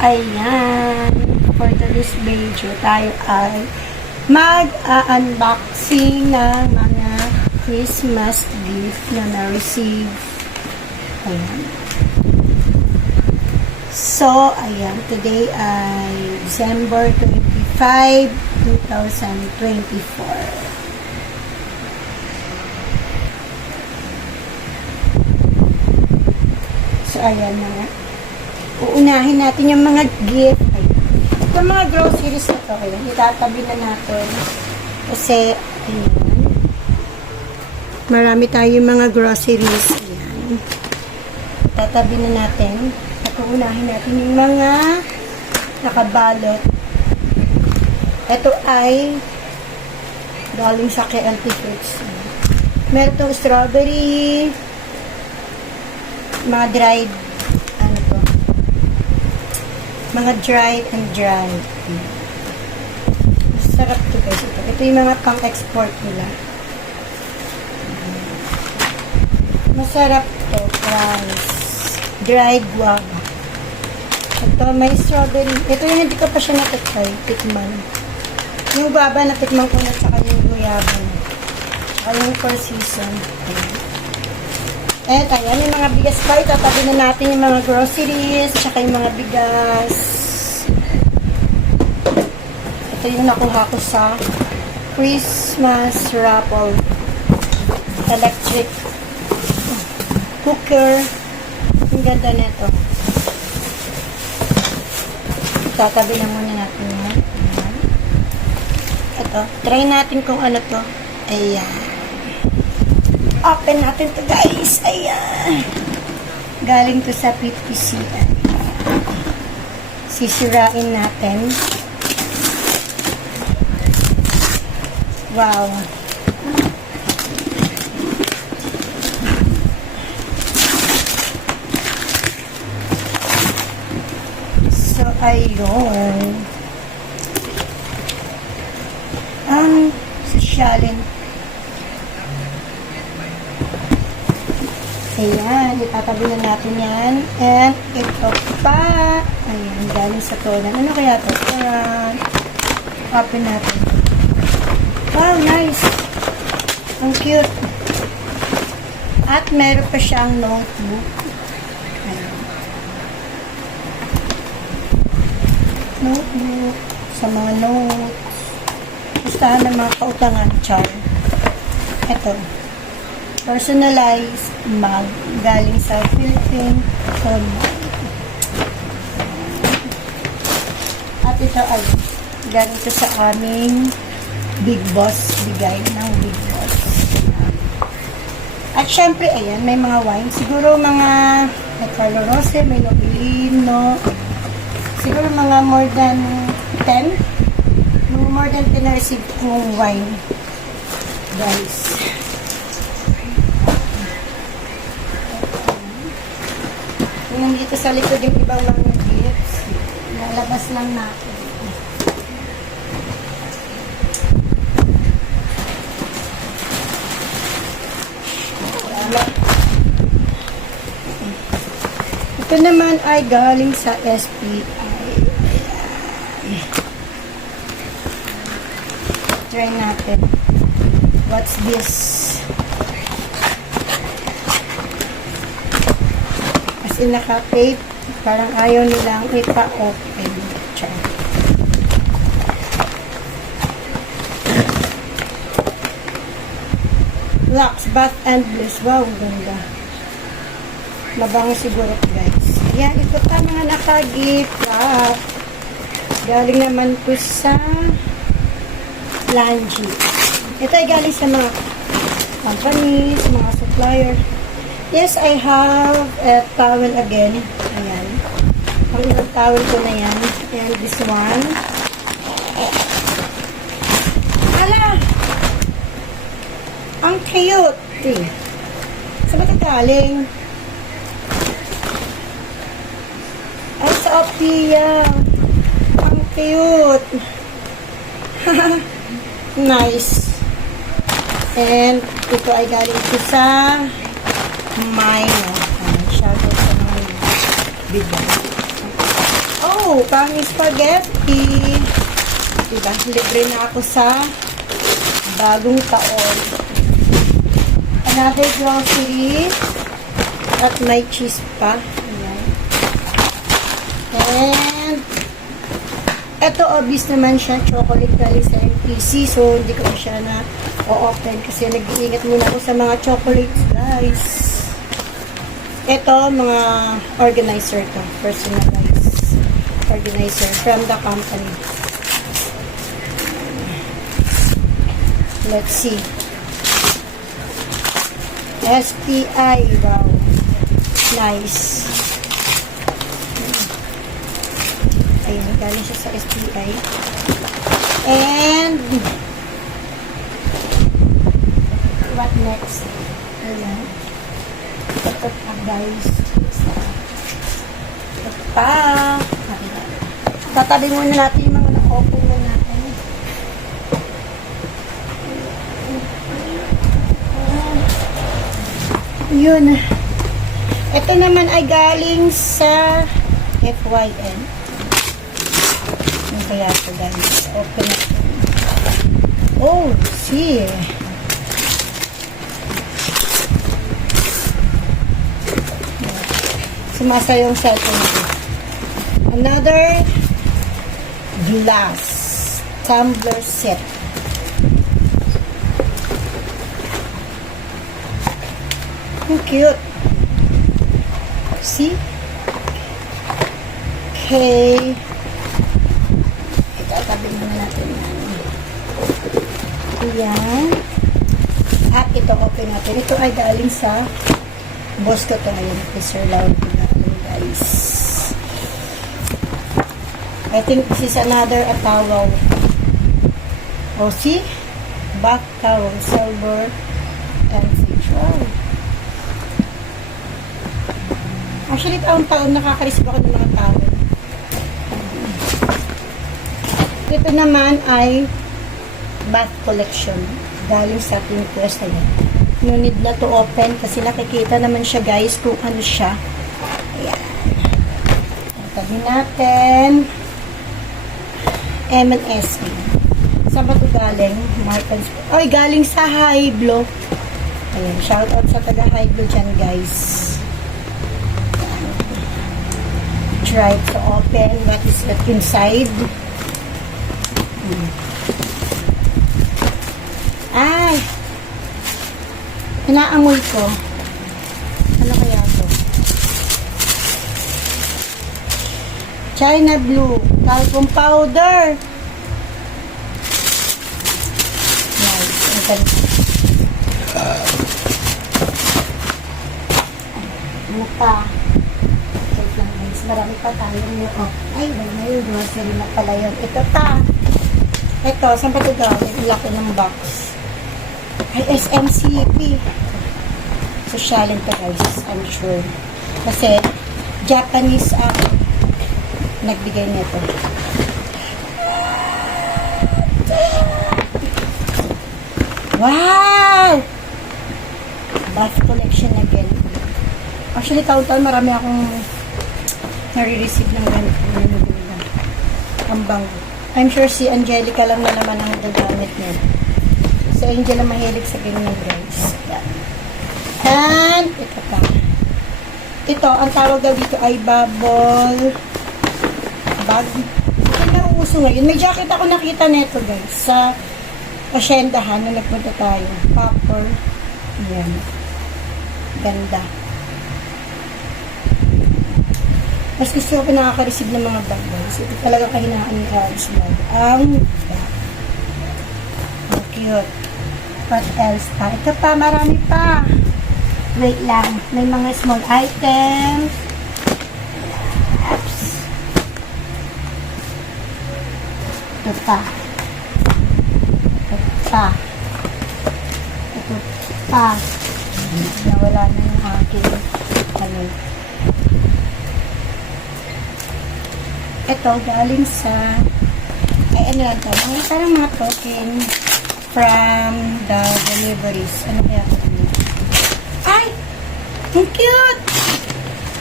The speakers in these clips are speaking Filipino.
Ayan, for today's video tayo ay mag-unboxing ng mga Christmas gift na na-receive. Ayan. So, ayan, today ay December 25, 2024. So, ayan na. Uunahin natin yung mga gift. Itong mga groceries na to, ayan, itatabi na natin. Kasi, ayan. Marami tayong mga groceries. Ayan. Itatabi na natin. At uunahin natin yung mga nakabalot. Ito ay galing sa KLT Fruits. Meron strawberry, mga dried mga dried and dried sarap to guys. Ito ito yung mga pang export nila. Masarap to price dried guava. Ito may strawberry. Ito yung hindi ko pa siya natikay tikman. Yung guava natikman ko na saka yung guyaba saka yung four season Ayan. At ayan, yung mga bigas pa, itatabi na natin yung mga groceries, tsaka yung mga bigas. Ito yung nakuha ko sa Christmas raffle. Electric cooker. Ang ganda nito. Tatabi na muna natin yan. Ito, try natin kung ano to. Ayan. Open natin to guys. Ayan. Galing to sa 50 cm. Sisirain natin. Wow. So, ayun. Ang sosyalin Na natin yan. And ito pa. Ayan, galing sa tolan. Ano kaya ito? Ayan. Open natin. Wow, nice. Ang cute. At meron pa siyang notebook. Ayan. Notebook. Sa mga notes. Gustahan ng mga kautangan. Char. Ito personalized mug galing sa Philippine Command. At ito ay galing sa aming Big Boss, bigay ng Big Boss. At syempre, ayan, may mga wine. Siguro mga may Carlo Rose, may Nobilino. Siguro mga more than 10. More than 10 na receive kong wine. Guys. Yung dito sa likod yung ibang mga gifts. Lalabas lang natin. Ito naman ay galing sa SPI. Try natin. What's this? Kasi naka-tape, parang ayaw nilang ipa-open. Char. Lux, Bath and Bliss. Wow, ganda. Mabango siguro guys. Yan, ito pa mga naka-gift. Galing naman po sa Lanji. Ito ay galing sa mga companies, mga supplier. Yes, I have a towel again. Ayan. Ang ibang towel ko na yan. And this one. Hala! Ang cute! Eh. Saan ba galing? Ay, sa Opia. Ang cute. nice. And ito ay galing ito sa Mino. Ayan, shoutout sa mga Diba? Oh, panging spaghetti. Diba? Libre na ako sa bagong taon. Another grocery. At may cheese pa. And, eto obvious naman siya, chocolate galing sa MPC. So, hindi ko siya na o-open kasi nag-iingat muna ako sa mga chocolates, guys. Ito, mga organizer to. Personalized organizer from the company. Let's see. SPI. Wow. Nice. Ayun, galing siya sa SPI. And, what next? Ayan. Ito pa, guys. Pa. Tatabi muna natin yung mga na-open mo natin. Yun. Ito naman ay galing sa FYN. Ano kaya ito guys? Open natin. Oh, see. Sumasa yung cellphone ko. Another glass tumbler set. Ang cute. See? Okay. Itatabi muna natin yan. Ayan. At ito open natin. Ito ay galing sa boss ko to ngayon. Lauro Pinalo, guys. I think this is another a towel. Oh, see? Back towel, silver, and fish. Wow. Actually, taon-taon nakaka-receive ako ng mga towel. Ito naman ay bath collection. Galing sa Pinterest na yan. No need na to open kasi nakikita naman siya guys kung ano siya. Ayan. Tabi natin. M&S. Saan ba ito galing? Martins. Ay, galing sa High Blow. Ayan, shout out sa taga High Blow dyan, guys. Try to open what is that inside. Hmm. Ay! Inaamoy ko. Ano kaya to? China Blue. Talcum powder. Nice. Ano pa? Wait lang guys. Marami pa tayong yung... Oh. Ay, wala na yung grocery na pala yun. Ito pa. Ito, saan pa ito gawin? Laki ng box. Ay, SMCP. Social to guys, I'm sure. Kasi, Japanese ang nagbigay nito. Wow! Bath collection again. Actually, taon-taon marami akong nare-receive ng ganito. Ang bango. I'm sure si Angelica lang na naman ang gagamit niya. Si Angela mahilig sa ganyan guys. Yan. And, ito pa. Ito, ang tawag daw dito ay bubble bag. Na uso ngayon. May jacket ako nakita nito guys. Sa pasyendahan na nagpunta tayo. Copper. Yan. Ganda. Mas gusto ko nakaka-receive ng mga bag guys. Ito talaga kahinaan ni Alice bag. Ang bag. Ang cute. What else pa? Ito pa, marami pa. Wait lang. May mga small items. Ito pa. Ito pa. Ito pa. Nawala na yung aking ano. Ito, galing sa ay ano lang to, mga parang mga token from the deliveries. Ano kaya ito? Ay! Ang cute!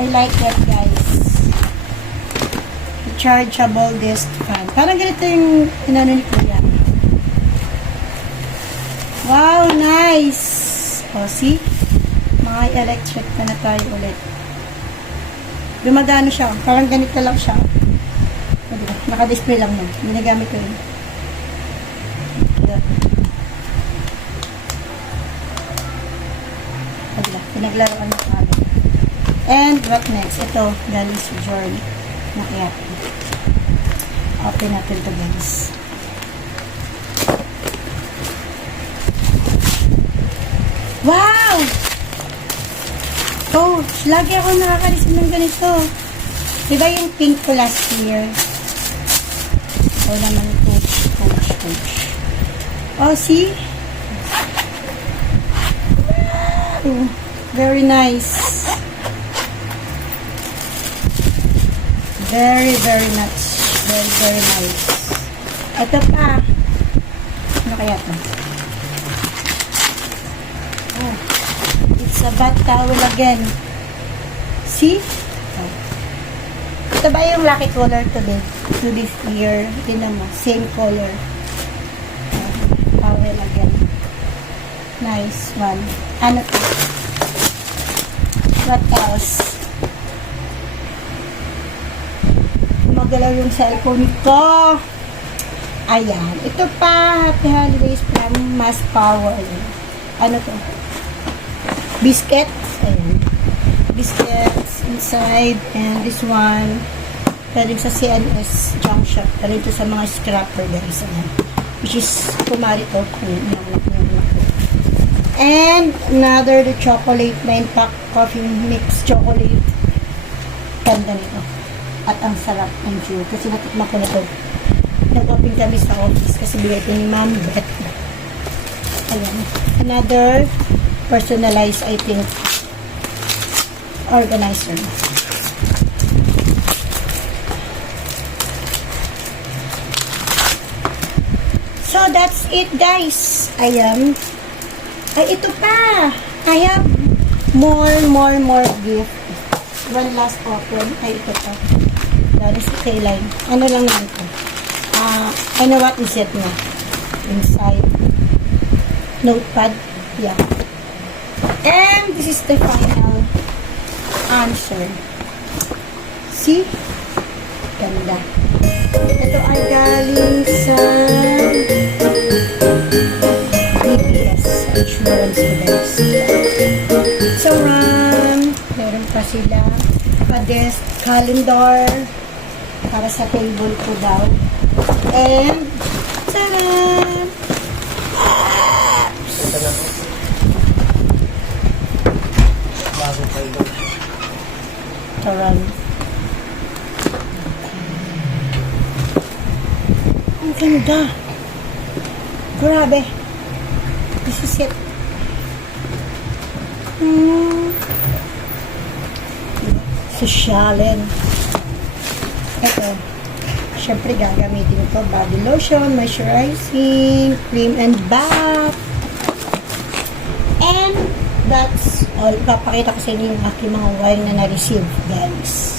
I like that, guys. Rechargeable desk fan. Parang ganito yung inano ni Kuya. Wow, nice! O, see? Mga electric na na tayo ulit. Gumagano siya. Parang ganito lang siya. O, diba? Naka-display lang mo. Ginagamit ko yun. O, diba? Pinaglaruan mo kami. And what next? Ito, galing si Jordan. Nakaya. Open natin to guys. Wow! Oh, lagi ako nakakarisip ng ganito. Diba yung pink ko last year? Oh, naman coach, coach, coach. Oh, see? Very nice. Very, very much. Very, very nice. Ito pa. Ano kaya ito? Oh. It's a bath towel again. See? Ito ba yung lucky color to this, to this year? Tingnan mo. Same color. Oh, towel again. Nice one. Ano to? What else? Magalaw yung cellphone ko. Ayan. Ito pa. Happy Holidays from Mass Power. Ano to? Biscuits. Ayan. Biscuits inside. And this one. Galing sa CNS junk shop. Galing to sa mga scrapper guys. Ayan. Which is kumari to. And another the chocolate 9 pack coffee mix chocolate. Ganda nito. At ang sarap ng chew. Kasi natikman ko na to. Nag-open kami sa office kasi bigay ko ni Ma'am Beth. Ayan. Another personalized, I think, organizer. So, that's it, guys. Ayan. Ay, ito pa. I have more, more, more gift. One last open. Ay, ito pa. Dari sa K-line. Ano lang yan ito? Ah, I know what is it na. Inside. Notepad. Yeah. And this is the final answer. See? Ganda. Ito ay galing sa DPS Insurance Events. So, um, meron pa sila a desk calendar para sa table ko daw. And, taran! Bago pa ito. Taran. Ang ganda. Grabe. This is it. Hmm. Sosyalin. Ito. Siyempre, gagamitin ko body lotion, moisturizing, cream and bath. And that's all. Papakita ko sa inyo yung aking mga wine na na-receive, guys.